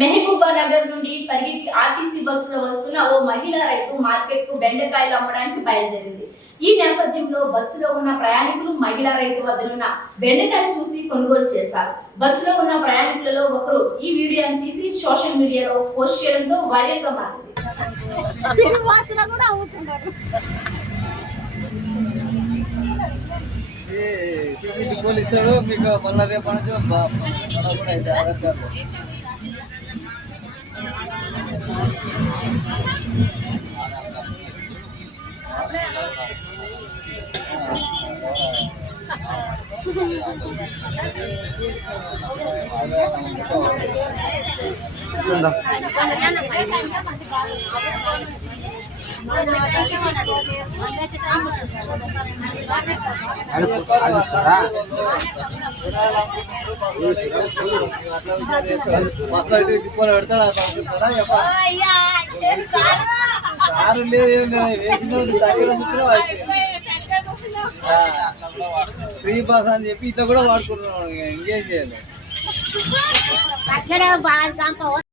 మెహబూబా నగర్ నుండి పరిగికి ఆర్టీసీ బస్సులో వస్తున్న ఓ మహిళా రైతు మార్కెట్ కు బెండకాయలు అమ్మడానికి బయలుదేరింది. ఈ నేపథ్యంలో బస్సులో ఉన్న ప్రయాణికులు మహిళా రైతు వద్దనున్న బెండకాయలు చూసి కొనుగోలు చేశారు. బస్సులో ఉన్న ప్రయాణికులలో ఒకరు ఈ వీడియోని తీసి సోషల్ మీడియాలో పోస్ట్ చేయడంతో వైరల్ గా మారింది. పోలీస్తాడు మీకు మళ్ళీ రేపు పెడతాడా కారు లేదు వేసిన ఫ్రీ పాస్ అని చెప్పి ఇట్లా కూడా వాడుకుంటున్నాం. ఇంకేం చేయాలి.